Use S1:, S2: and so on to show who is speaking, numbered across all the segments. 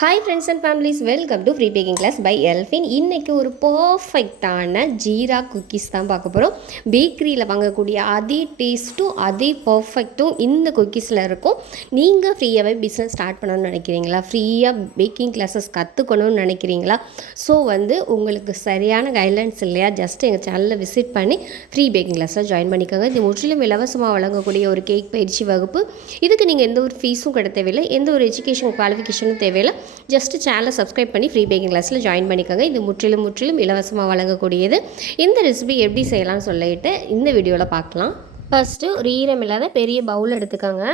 S1: Hi friends and families welcome to free baking class by Elfin இன்றைக்கி ஒரு பர்ஃபெக்டான jeera cookies தான் பார்க்க போகிறோம் பேக்கரியில் வாங்கக்கூடிய அதே டேஸ்ட்டும் அதே பர்ஃபெக்ட்டும் இந்த குக்கீஸில் இருக்கும். நீங்கள் ஃப்ரீயாகவே பிஸ்னஸ் ஸ்டார்ட் பண்ணணும்னு நினைக்கிறீங்களா? ஃப்ரீயாக பேக்கிங் கிளாஸஸ் கற்றுக்கணும்னு நினைக்கிறீங்களா? ஸோ வந்து உங்களுக்கு சரியான கைட்லைன்ஸ் இல்லையா? ஜஸ்ட் எங்கள் சேனலில் விசிட் பண்ணி ஃப்ரீ பேக்கிங் கிளாஸில் ஜாயின் பண்ணிக்கோங்க. இது முற்றிலும் இலவசமாக வழங்கக்கூடிய ஒரு கேக் பயிற்சி வகுப்பு. இதுக்கு நீங்கள் எந்த ஒரு ஃபீஸும் கட்ட தேவையில்லை. எந்த ஒரு எஜுகேஷன் குவாலிஃபிகேஷனும் தேவையில்லை. ஜஸ்ட் சேனலை சப்ஸ்கிரைப் பண்ணி ஃப்ரீ பேக்கிங் கிளாஸில் ஜாயின் பண்ணிக்கோங்க. இது முற்றிலும் முற்றிலும் இலவசமாக வழங்கக்கூடியது. இந்த ரெசிபி எப்படி செய்யலாம்னு சொல்லிட்டு இந்த வீடியோவில் பார்க்கலாம். ஃபஸ்ட்டு ஒரு ஈரம் இல்லாத பெரிய பவுல் எடுத்துக்கோங்க.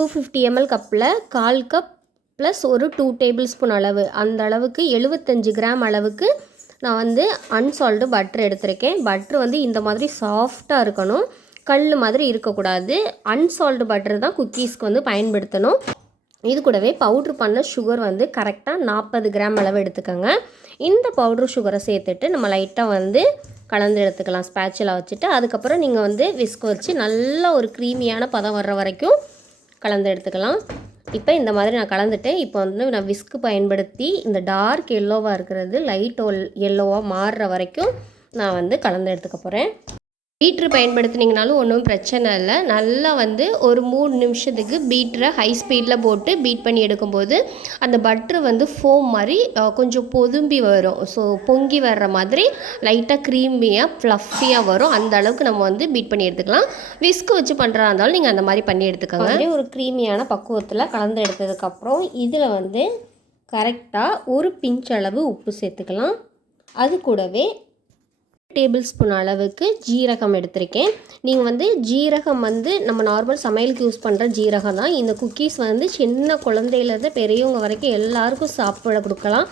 S1: டூ ஃபிஃப்டி எம்எல் கப்பில் கால் கப் ப்ளஸ் ஒரு டூ டேபிள் ஸ்பூன் அளவு. அந்த அளவுக்கு எழுபத்தஞ்சு கிராம் அளவுக்கு நான் வந்து அன்சால்டு பட்ரு எடுத்திருக்கேன். பட்ரு வந்து இந்த மாதிரி சாஃப்டாக இருக்கணும். கல் மாதிரி இருக்கக்கூடாது. அன்சால்டு பட்டர் தான் குக்கீஸ்க்கு வந்து பயன்படுத்தணும். இது கூடவே பவுட்ரு பண்ண சுகர் வந்து கரெக்டாக நாற்பது கிராம் அளவு எடுத்துக்கோங்க. இந்த பவுட்ரு சுகரை சேர்த்துட்டு நம்ம லைட்டாக வந்து கலந்து எடுத்துக்கலாம் ஸ்பேச்சில் வச்சுட்டு. அதுக்கப்புறம் நீங்கள் வந்து விஸ்க் வச்சு நல்ல ஒரு க்ரீமியான பதம் வர்ற வரைக்கும் கலந்து எடுத்துக்கலாம். இப்போ இந்த மாதிரி நான் கலந்துட்டேன். இப்போ வந்து நான் விஸ்க்கு பயன்படுத்தி இந்த டார்க் எல்லோவாக இருக்கிறது லைட் எல்லோவாக மாறுற வரைக்கும் நான் வந்து கலந்து எடுத்துக்க போகிறேன் பீட்ரு பயன்படுத்தினீங்கனாலும் ஒன்றும் பிரச்சனை இல்லை. நல்லா வந்து ஒரு மூணு நிமிஷத்துக்கு பீட்டரை ஹை ஸ்பீடில் போட்டு பீட் பண்ணி எடுக்கும்போது அந்த பட்ரு வந்து ஃபோம் மாதிரி கொஞ்சம் பொதும்பி வரும். ஸோ பொங்கி வர்ற மாதிரி லைட்டாக க்ரீமியாக ஃப்ளஃபியாக வரும். அந்த அளவுக்கு நம்ம வந்து பீட் பண்ணி எடுத்துக்கலாம். விஸ்க் வச்சு பண்ணுறதா இருந்தாலும் நீங்கள் அந்த மாதிரி பண்ணி எடுத்துக்கோங்க. அதே ஒரு க்ரீமியான பக்குவத்தில் கலந்து எடுத்ததுக்கப்புறம் இதில் வந்து கரெக்டாக ஒரு பிஞ்ச் அளவு உப்பு சேர்த்துக்கலாம். அது கூடவே டேபிள் ஸ்பூன் அளவுக்கு ஜீரகம் எடுத்திருக்கேன். நீங்கள் வந்து ஜீரகம் வந்து நம்ம நார்மல் சமையலுக்கு யூஸ் பண்ணுற ஜீரகம் தான். இந்த குக்கீஸ் வந்து சின்ன குழந்தையிலேருந்து பெரியவங்க வரைக்கும் எல்லாருக்கும் சாப்பிட கொடுக்கலாம்.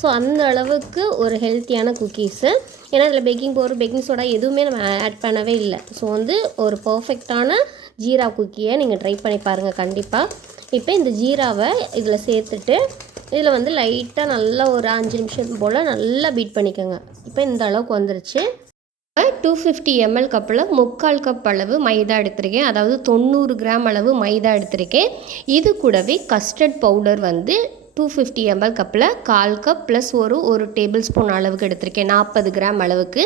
S1: ஸோ அந்த அளவுக்கு ஒரு ஹெல்த்தியான குக்கீஸு ஏன்னா இதில் பேக்கிங் பவுடர் பேக்கிங் சோடா எதுவுமே நம்ம ஆட் பண்ணவே இல்லை. ஸோ வந்து ஒரு பர்ஃபெக்டான ஜீரா குக்கியை நீங்கள் ட்ரை பண்ணி பாருங்கள் கண்டிப்பாக இப்போ இந்த ஜீராவை இதில் சேர்த்துட்டு இதில் வந்து லைட்டாக நல்லா ஒரு அஞ்சு நிமிஷம் போல் நல்லா பீட் பண்ணிக்கோங்க. இப்போ இந்த அளவுக்கு வந்துருச்சு. டூ ஃபிஃப்டி எம்எல் கப்பில் முக்கால் கப் அளவு மைதா எடுத்திருக்கேன். அதாவது தொண்ணூறு கிராம் அளவு மைதா எடுத்திருக்கேன். இது கூடவே கஸ்டர்ட் பவுடர் வந்து டூ ஃபிஃப்டி எம்எல் கப்பில் கால் கப் ப்ளஸ் ஒரு ஒரு டேபிள் ஸ்பூன் அளவுக்கு எடுத்திருக்கேன். நாற்பது கிராம் அளவுக்கு.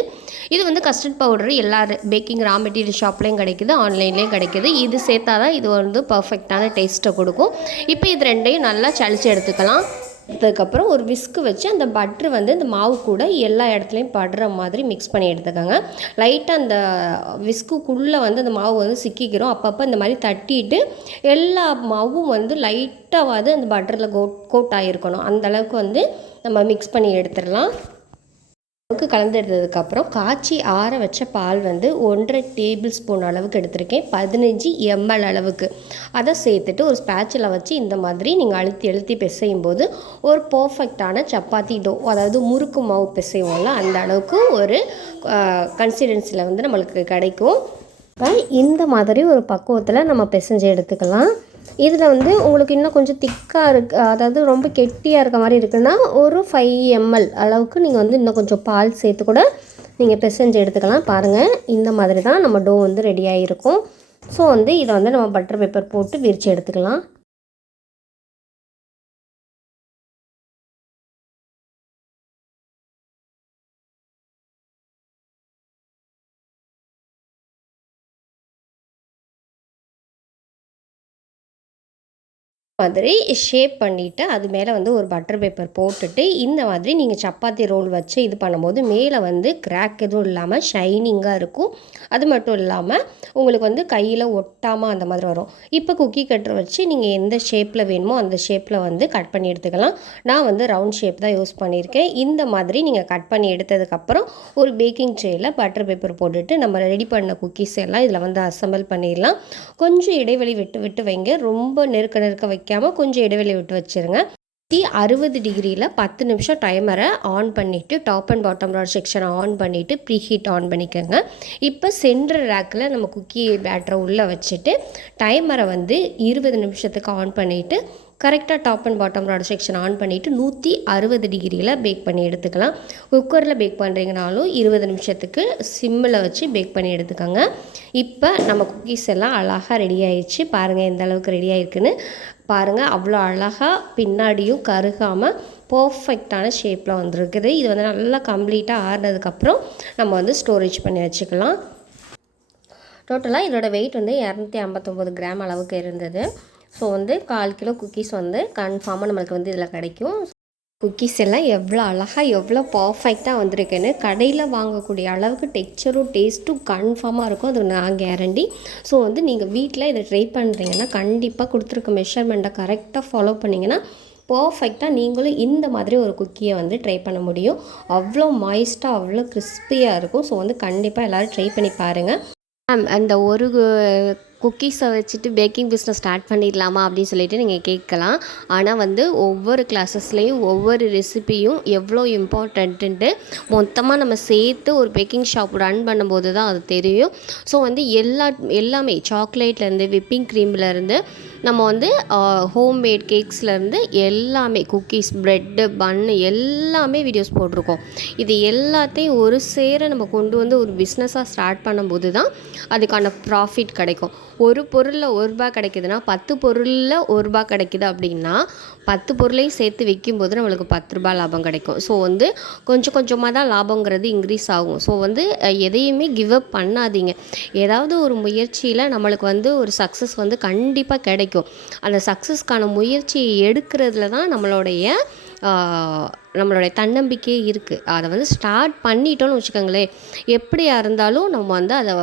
S1: இது வந்து கஸ்டர்ட் பவுடர் எல்லா பேக்கிங் ரா மெட்டீரியல் ஷாப்லேயும் கிடைக்குது ஆன்லைன்லேயும் கிடைக்குது. இது சேர்த்தா தான் இது வந்து பர்ஃபெக்டான டேஸ்ட்டை கொடுக்கும். இப்போ இது ரெண்டையும் நல்லா சளிச்சு எடுத்துக்கலாம். எடுத்ததுக்கப்புறம் ஒரு விஸ்க்கு வச்சு அந்த பட்ரு வந்து இந்த மாவு கூட எல்லா இடத்துலையும் படுற மாதிரி மிக்ஸ் பண்ணி எடுத்துக்கோங்க. லைட்டாக அந்த விஸ்க்குக்குள்ளே வந்து அந்த மாவு வந்து சிக்கிக்கிறோம். அப்பப்போ இந்த மாதிரி தட்டிட்டு எல்லா மாவும் வந்து லைட்டாவது அந்த பட்டரில் கோட் கோட் ஆகிருக்கணும் அந்த அளவுக்கு வந்து நம்ம மிக்ஸ் பண்ணி எடுத்துடலாம். அளவுக்கு கலந்து எடுத்ததுக்கப்புறம் காய்ச்சி ஆற வச்ச பால் வந்து ஒன்றரை டேபிள் ஸ்பூன் அளவுக்கு எடுத்திருக்கேன். பதினஞ்சு எம்எல் அளவுக்கு. அதை சேர்த்துட்டு ஒரு ஸ்பேச்சில் வச்சு இந்த மாதிரி நீங்கள் அழுத்தி அழுத்தி பிசையும் போது ஒரு பர்ஃபெக்டான சப்பாத்தி டோ அதாவது முறுக்கு மாவு பிசைவோம்ல அந்த அளவுக்கு ஒரு கன்சிடென்சியில் வந்து நம்மளுக்கு கிடைக்கும். இப்போ இந்த மாதிரி ஒரு பக்குவத்தில் நம்ம பிசைஞ்சு எடுத்துக்கலாம். இதில் வந்து உங்களுக்கு இன்னும் கொஞ்சம் திக்காக இருக்கு அதாவது ரொம்ப கெட்டியாக இருக்க மாதிரி இருக்குன்னா ஒரு ஃபைவ் எம்எல் அளவுக்கு நீங்கள் வந்து இன்னும் கொஞ்சம் பால் சேர்த்து கூட நீங்கள் பிசைஞ்சு எடுத்துக்கலாம். பாருங்கள் இந்த மாதிரி தான் நம்ம டோ வந்து ரெடியாக இருக்கும் ஸோ வந்து இதை வந்து நம்ம பட்டர் பேப்பர் போட்டு விரித்து எடுத்துக்கலாம். மாதிரி ஷேப் பண்ணிவிட்டு அது மேலே வந்து ஒரு பட்டர் பேப்பர் போட்டுட்டு இந்த மாதிரி நீங்கள் சப்பாத்தி ரோல் வச்சு இது பண்ணும்போது மேலே வந்து கிராக் எதுவும் இல்லாமல் ஷைனிங்காக இருக்கும். அது மட்டும் இல்லாமல் உங்களுக்கு வந்து கையில் ஒட்டாமல் அந்த மாதிரி வரும். இப்போ குக்கி கட்டர் வச்சு நீங்கள் எந்த ஷேப்பில் வேணுமோ அந்த ஷேப்பில் வந்து கட் பண்ணி எடுத்துக்கலாம். நான் வந்து ரவுண்ட் ஷேப் தான் யூஸ் பண்ணியிருக்கேன். இந்த மாதிரி நீங்கள் கட் பண்ணி எடுத்ததுக்கப்புறம் ஒரு பேக்கிங் ட்ரேயில் பட்டர் பேப்பர் போட்டுட்டு நம்ம ரெடி பண்ண குக்கீஸ் எல்லாம் இதில் வந்து அசம்பிள் பண்ணிடலாம். கொஞ்சம் இடைவெளி விட்டு விட்டு வைங்க. ரொம்ப நெருக்க நெருக்க வைக்க வைக்காமல் கொஞ்சம் இடைவெளி விட்டு வச்சுருங்க. நூற்றி அறுபது டிகிரியில் பத்து நிமிஷம் டைமரை ஆன் பண்ணிவிட்டு டாப் அண்ட் பாட்டம் ராட் செக்ஷனை ஆன் பண்ணிவிட்டு ப்ரீ ஹீட் ஆன் பண்ணிக்கோங்க. இப்போ சென்ட்ரு ரேக்கில் நம்ம குக்கி பேட்டரை உள்ளே வச்சுட்டு டைமரை வந்து இருபது நிமிஷத்துக்கு ஆன் பண்ணிவிட்டு கரெக்டாக top and bottom rod section on பண்ணிவிட்டு நூற்றி அறுபது டிகிரியில் பேக் பண்ணி எடுத்துக்கலாம். குக்கரில் பேக் பண்ணுறீங்கனாலும் இருபது நிமிஷத்துக்கு சிம்மில் வச்சு பேக் பண்ணி எடுத்துக்கோங்க. இப்போ நம்ம குக்கீஸ் எல்லாம் அழகாக ரெடி ஆயிடுச்சு. பாருங்கள் எந்த அளவுக்கு ரெடி ஆயிருக்குன்னு. பாருங்கள் அவ்வளோ அழகாக பின்னாடியும் கருகாமல் பர்ஃபெக்டான ஷேப்பில் வந்திருக்குது. இது வந்து நல்லா கம்ப்ளீட்டாக ஆறுனதுக்கப்புறம் நம்ம வந்து ஸ்டோரேஜ் பண்ணி வச்சுக்கலாம். டோட்டலாக இதோட வெயிட் வந்து இரநூத்தி ஐம்பத்தொம்போது கிராம் அளவுக்கு இருந்தது. ஸோ வந்து கால் கிலோ குக்கீஸ் வந்து கன்ஃபார்மாக நம்மளுக்கு வந்து இதில் கிடைக்கும். குக்கீஸ் எல்லாம் எவ்வளோ அழகாக எவ்வளோ பர்ஃபெக்டாக வந்திருக்குன்னு கடையில் வாங்கக்கூடிய அளவுக்கு டெக்ஸ்சரும் டேஸ்ட்டும் கன்ஃபார்மாக இருக்கும். அது நான் கேரண்டி ஸோ வந்து நீங்கள் வீட்டில் இதை ட்ரை பண்ணுறீங்கன்னா கண்டிப்பாக கொடுத்துருக்க மெஷர்மெண்ட்டை கரெக்டாக ஃபாலோ பண்ணிங்கன்னா பர்ஃபெக்டாக நீங்களும் இந்த மாதிரி ஒரு குக்கியை வந்து ட்ரை பண்ண முடியும். அவ்வளோ மாய்ஸ்ட்டாக அவ்வளோ கிறிஸ்பியாக இருக்கும். ஸோ வந்து கண்டிப்பாக எல்லோரும் ட்ரை பண்ணி பாருங்கள் மேம் அந்த ஒரு குக்கீஸை வச்சுட்டு பேக்கிங் பிஸ்னஸ் ஸ்டார்ட் பண்ணிடலாமா அப்படின்னு சொல்லிட்டு நீங்கள் கேட்கலாம். ஆனால் வந்து ஒவ்வொரு கிளாஸஸ்லேயும் ஒவ்வொரு ரெசிபியும் எவ்வளோ இம்பார்ட்டண்ட்டுன்ட்டு மொத்தமாக நம்ம சேர்த்து ஒரு பேக்கிங் ஷாப் ரன் பண்ணும்போது தான் அது தெரியும். ஸோ வந்து எல்லா எல்லாமே சாக்லேட்லேருந்து விப்பிங் க்ரீம்லேருந்து நம்ம வந்து ஹோம்மேட் கேக்ஸ்லேருந்து எல்லாமே குக்கீஸ் ப்ரெட்டு பன்னு எல்லாமே வீடியோஸ் போட்டிருக்கோம். இது எல்லாத்தையும் ஒரு சேர நம்ம கொண்டு வந்து ஒரு பிஸ்னஸாக ஸ்டார்ட் பண்ணும்போது தான் அதுக்கான ப்ராஃபிட் கிடைக்கும். ஒரு பொருளில் ஒரு ரூபா கிடைக்குதுன்னா பத்து பொருளில் ஒரு ரூபா கிடைக்குது அப்படின்னா பத்து பொருளையும் சேர்த்து விற்கும்போது நம்மளுக்கு பத்து ரூபா லாபம் கிடைக்கும். ஸோ வந்து கொஞ்சம் கொஞ்சமாக தான் லாபங்கிறது இன்க்ரீஸ் ஆகும். ஸோ வந்து எதையுமே கிவ் அப் பண்ணாதீங்க. ஏதாவது ஒரு முயற்சியில் நம்மளுக்கு வந்து ஒரு சக்ஸஸ் வந்து கண்டிப்பாக கிடைக்கும். அந்த சக்ஸஸ்க்கான முயற்சியை எடுக்கிறதுல தான் நம்மளுடைய நம்மளுடைய தன்னம்பிக்கையே இருக்குது அதை வந்து ஸ்டார்ட் பண்ணிட்டோம்னு வச்சுக்கோங்களேன். எப்படியா இருந்தாலும் நம்ம வந்து அதை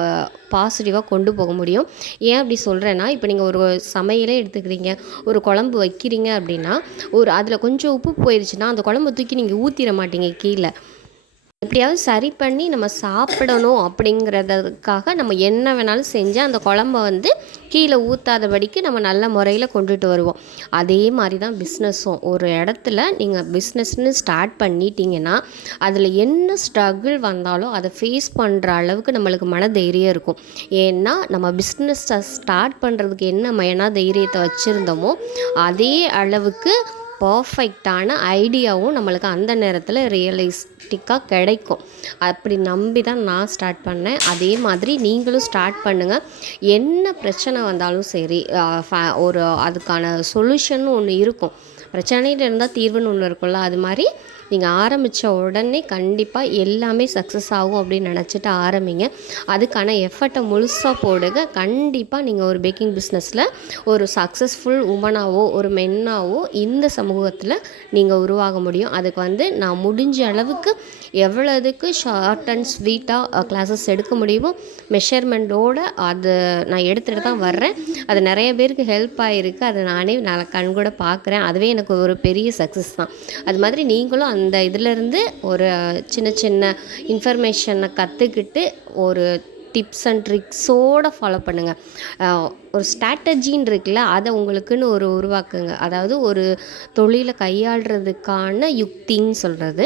S1: பாசிட்டிவாக கொண்டு போக முடியும். ஏன் அப்படி சொல்கிறேன்னா இப்போ நீங்கள் ஒரு சமையலே எடுத்துக்கிறீங்க ஒரு குழம்பு வைக்கிறீங்க அப்படின்னா ஒரு அதில் கொஞ்சம் உப்பு போயிடுச்சுன்னா அந்த குழம்பு தூக்கி நீங்கள் ஊற்றிட மாட்டீங்க கீழே. எப்படியாவது சரி பண்ணி நம்ம சாப்பிடணும் அப்படிங்கிறதுக்காக நம்ம என்ன வேணாலும் செஞ்சு அந்த குழம்ப வந்து கீழே ஊற்றாதபடிக்கு நம்ம நல்ல முறையில் கொண்டுட்டு வருவோம். அதே மாதிரி தான் பிஸ்னஸும் ஒரு இடத்துல நீங்கள் பிஸ்னஸ்னு ஸ்டார்ட் பண்ணிட்டீங்கன்னா அதில் என்ன ஸ்ட்ரகிள் வந்தாலும் அதை ஃபேஸ் பண்ணுற அளவுக்கு நம்மளுக்கு மன தைரியம் இருக்கும். ஏன்னா நம்ம பிஸ்னஸை ஸ்டார்ட் பண்ணுறதுக்கு என்ன மன தைரியத்தை வச்சுருந்தோமோ அதே அளவுக்கு பர்ஃபெக்டான ஐடியாவும் நம்மளுக்கு அந்த நேரத்தில் ரியலிஸ்டிக்காக கிடைக்கும். அப்படி நம்பி தான் நான் ஸ்டார்ட் பண்ணேன். அதே மாதிரி நீங்களும் ஸ்டார்ட் பண்ணுங்கள் என்ன பிரச்சனை வந்தாலும் சரி ஒரு அதுக்கான சொல்யூஷன் ஒன்று இருக்கும். பிரச்சனையில் இருந்தால் தீர்வுன்னு ஒன்று இருக்கும்ல அது மாதிரி நீங்கள் ஆரம்பித்த உடனே கண்டிப்பாக எல்லாமே சக்ஸஸ் ஆகும் அப்படின்னு நினச்சிட்டு ஆரம்பிங்க. அதுக்கான எஃபர்ட்டை முழுசாக போடுங்க. கண்டிப்பாக நீங்கள் ஒரு பேக்கிங் பிஸ்னஸில் ஒரு சக்ஸஸ்ஃபுல் உமனாவோ ஒரு மென்னாவோ இந்த சமூகத்தில் நீங்கள் உருவாக முடியும். அதுக்கு வந்து நான் முடிஞ்ச அளவுக்கு எவ்வளோதுக்கு ஷார்ட் அண்ட் ஸ்வீட்டாக கிளாஸஸ் எடுக்க முடியுமோ மெஷர்மெண்ட்டோட அது நான் எடுத்துகிட்டு தான் வர்றேன். அது நிறைய பேருக்கு ஹெல்ப் ஆகிருக்கு அதை நானே நான் கண் கூட பார்க்குறேன். அதுவே எனக்கு ஒரு பெரிய சக்ஸஸ் தான். அது மாதிரி நீங்களும் அந்த அந்த இதிலேருந்து ஒரு சின்ன சின்ன இன்ஃபர்மேஷனை கற்றுக்கிட்டு ஒரு டிப்ஸ் அண்ட் ட்ரிக்ஸோடு ஃபாலோ பண்ணுங்கள் ஒரு ஸ்ட்ராட்டஜின்னு இருக்குல்ல அதை உங்களுக்குன்னு ஒரு உருவாக்குங்க. அதாவது ஒரு தொழிலை கையாளுறதுக்கான யுக்தின்னு சொல்கிறது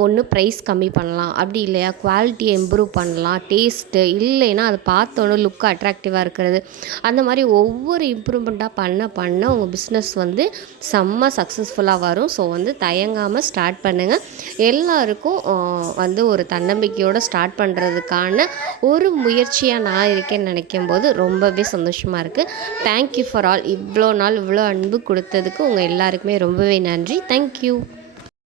S1: ஒன்று ப்ரைஸ் கம்மி பண்ணலாம் அப்படி இல்லையா? குவாலிட்டியை இம்ப்ரூவ் பண்ணலாம் டேஸ்ட்டு இல்லைன்னா அதை பார்த்தோன்னே லுக் அட்ராக்டிவாக இருக்கிறது. அந்த மாதிரி ஒவ்வொரு இம்ப்ரூவ்மெண்ட்டாக பண்ண பண்ண உங்கள் பிஸ்னஸ் வந்து செம்ம சக்ஸஸ்ஃபுல்லாக வரும். ஸோ வந்து தயங்காமல் ஸ்டார்ட் பண்ணுங்கள் எல்லாருக்கும் வந்து ஒரு தன்னம்பிக்கையோடு ஸ்டார்ட் பண்ணுறதுக்கான ஒரு முயற்சியாக நான் இருக்கேன்னு நினைக்கும் போது ரொம்பவே சந்தோஷமாக இருக்குது தேங்க்யூ ஃபார் ஆல் இவ்வளோ நாள் இவ்வளோ அன்பு கொடுத்ததுக்கு உங்கள் எல்லாருக்குமே ரொம்பவே நன்றி. தேங்க்யூ